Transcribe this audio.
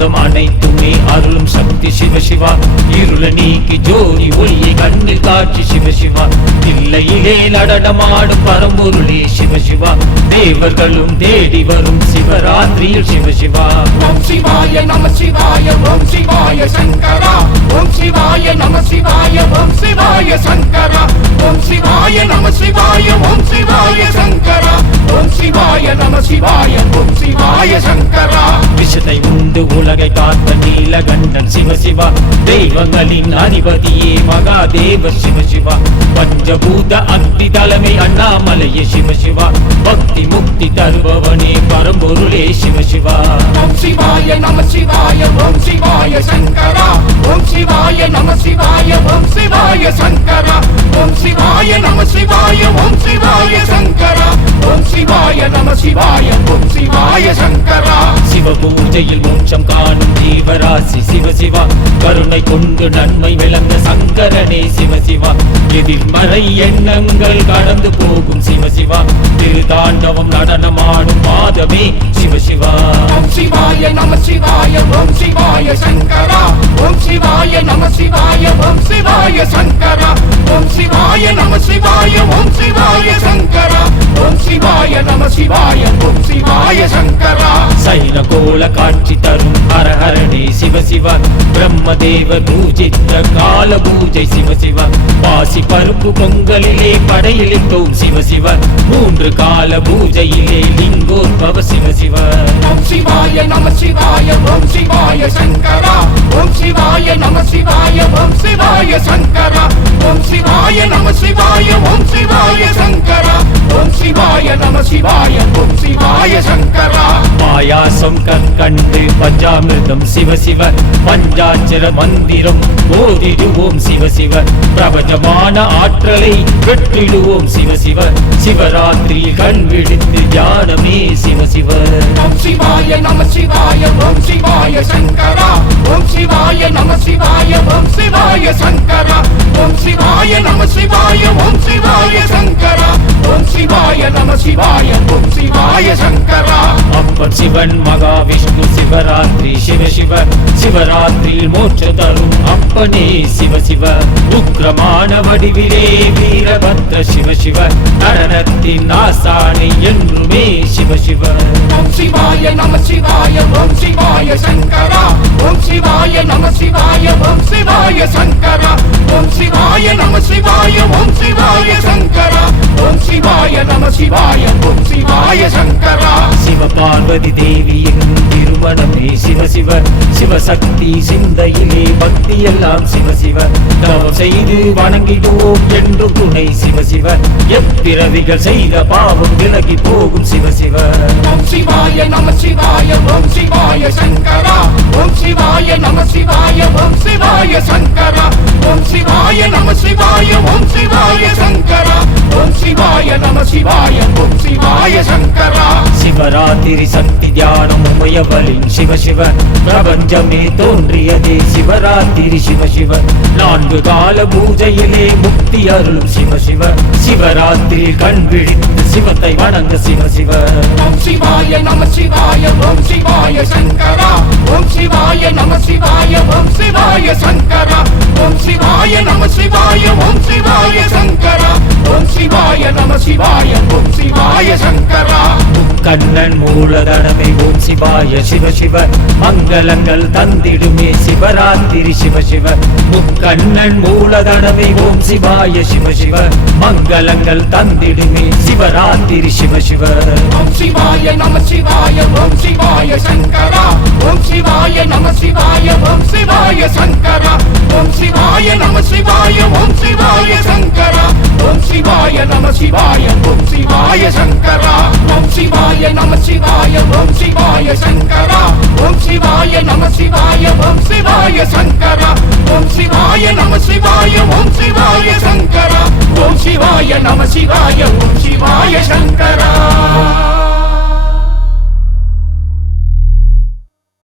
ஆனந்தம் அனைத்துமே அருளும் சக்தி சிவசிவா இருள நீக்கி ஜோதி ஒளியை கண்ணில் காட்சி சிவசிவா தில்லையிலே நடனமாடும் பரம்பொருளே சிவசிவா தேவர்களும் தேடி வரும் சிவராத்திரியில் சிவசிவா ஓம் சிவாய நம சிவாய ஓம் சிவாய சங்கரா ஓம் சிவாய நம சிவாய ஓம் சிவாய சங்கரா ஓம் சிவாய நம சிவாய ஓம் சிவாய சங்கரா ஓம் சிவாய நம சிவாய ஓம் சிவாய சங்கரா விஷத்தை உண்டு உலகை காத்த நீலகண்டன் சிவசிவா தெய்வங்களின் அதிபதியே மகாதேவ சிவசிவா பஞ்சபூத அக்னி தலைமை அண்ணாமலையே சிவசிவா பக்தி முக்தி தருபவனே பரம்பொருளே சிவசிவா ஓம் சிவாய நம சிவாய ஓம் சிவாய சங்கரா ஓம் சிவாய நம சிவாய ஓம் சிவாய சங்கரா ஓம் சிவாய நம சிவாய ஓம் சிவாய சங்கரா ஓம் சிவாய நம சிவாய ஓம் சிவாய சங்கரா சிவ பூஜையில் மோட்சம் காணும் ஜீவராசி சிவசிவா கருணை கொண்டு நன்மை விளங்க சங்கரனே சிவசிவா எதிர்மறை எண்ணங்கள் கடந்து போகும் சிவசிவா திருதாண்டவம் நடனமாடும் மாதமே சிவசிவா ஓம் சிவாய நம சிவாய ஓம் சிவாய சங்கரா ஓம் சிவாய நம சிவாய ஓம் சிவாய சங்கரா ஓம் சிவாய நம சிவாய ஓம் சிவாய சங்கரா ஓம் சிவாய நம சிவாய ஓம் சிவாய சங்கரா சைன கோல காட்சி தரும் ஹரஹரணே சிவசிவா பிரம்மதேவ பூஜித்த கால பூஜை சிவசிவா பாசி பருப்பு பொங்கலிலே படையளித்தோம் சிவசிவா மூன்று கால பூஜையிலே லிங்கோத்பவ சிவசிவா ஓம் சிவாய நம சிவாய ஓம் சிவாய சங்கரா ஓம் சிவாய நம சிவாய ஓம் சிவாய சங்கரா ஓம் சிவாய நம சிவாய ஓம் சிவாய சங்கரா ஓம் சிவாய நம சிவாய ஓம் சிவாய சங்கரா பாயாசம் கற்கண்டு பஞ்சாமிர்தம் சிவசிவ பஞ்சாட்சர மந்திரம் ஓதிடுவோம் சிவசிவ பிரபஞ்சமான ஆற்றலை பெற்றிடுவோம் சிவசிவ சிவராத்திரியில் கண் விழித்து தியானமே சிவசிவ ஓம் சிவாய நம சிவாய ஓம் சிவாய சங்கரா ஓம் சிவாய நம சிவாய ஓம் சிவாய சங்கரா ஓம் சிவாய நம சிவாய ஓம் சிவாய சங்கரா ஓம் சிவாய நம சிவாய ஓம் சிவாய சங்கரா அப்பன் சிவன் மகாவிஷ்ணு சிவராத்திரி சிவசிவ சிவராத்திரியில் மோட்ச தரும் அப்பனே சிவசிவ உக்ரமான வடிவிலே வீரபத்ர சிவசிவ நடனத்தின் ஆசானை என்றுமே சிவசிவ ஓம் சிவாய நம சிவாய ஓம் சிவாய சங்கரா ஓம் சிவாய நம சிவாய ஓம் சிவாய சங்கரா ஓம் சிவாய நம சிவாய ஓம் சிவாய சங்கரா ஓம் சிவாய நம சிவாய ஓம் சிவாய சங்கரா சிவ பார்வதி தேவியின் திருமணமே சிவசிவ சிவசக்தி சிந்தையிலே பக்தி எல்லாம் சிவசிவ தவம் செய்து வணங்கிடுவோம் என்று துணை சிவசிவ எப்பிறவிகள் செய்த பாவம் விலகி போகும் சிவசிவ ஓம் சிவாய நம சிவாய ஓம் சிவாய சங்கரா ஓம் சிவாய நம சிவாய ஓம் சிவாய சங்கரா ஓம் சிவாய நம சிவாய ஓம் சிவாய சங்கரா ஓம் சிவாய நம சிவாய ஓம் சிவாய சங்கரா சிவராத்திரி சக்தி தியானம் உமையவளின் சிவசிவ பிரபஞ்சமே தோன்றியதே சிவராத்திரி சிவசிவ நான்கு கால பூஜையிலே முக்தி அருளும் சிவசிவ சிவராத்திரி கண் விழித்து சிவத்தை வணங்க சிவசிவ ஓம் சிவாய நம சிவாய ஓம் சிவாய சங்கரா ஓம் சிவாய நம சிவாய ஓம் சிவாய சங்கரா ஓம் சிவாய நம சிவாய ஓம் சிவாய சங்கரா ஓம் சிவாய நம சிவாய ஓம் சிவாய சங்கரா கண்ணன் மூலதனமே ஓம் சிவாய சிவசிவ மங்களங்கள் தந்திடுமே சிவராத்திரி சிவசிவ முக்கண்ணன் மூலதனமே ஓம் சிவாய சிவசிவ மங்களங்கள் தந்திடுமே சிவராத்திரி சிவசிவ ஓம் சிவாய நம சிவாய ஓம் சிவாய சங்கரா ஓம் சிவாய நம சிவாய ஓம் சிவாய சங்கரா ஓம் சிவாய நம சிவாய ஓம் சிவாய சங்கரா ஓம் சிவாய நம சிவாய ஓம் சிவாய சங்கரா ஓம் சிவாய நம சிவாய ஓம் சிவாய சங்கரா ஓம் சிவாய நம சிவாய ஓம்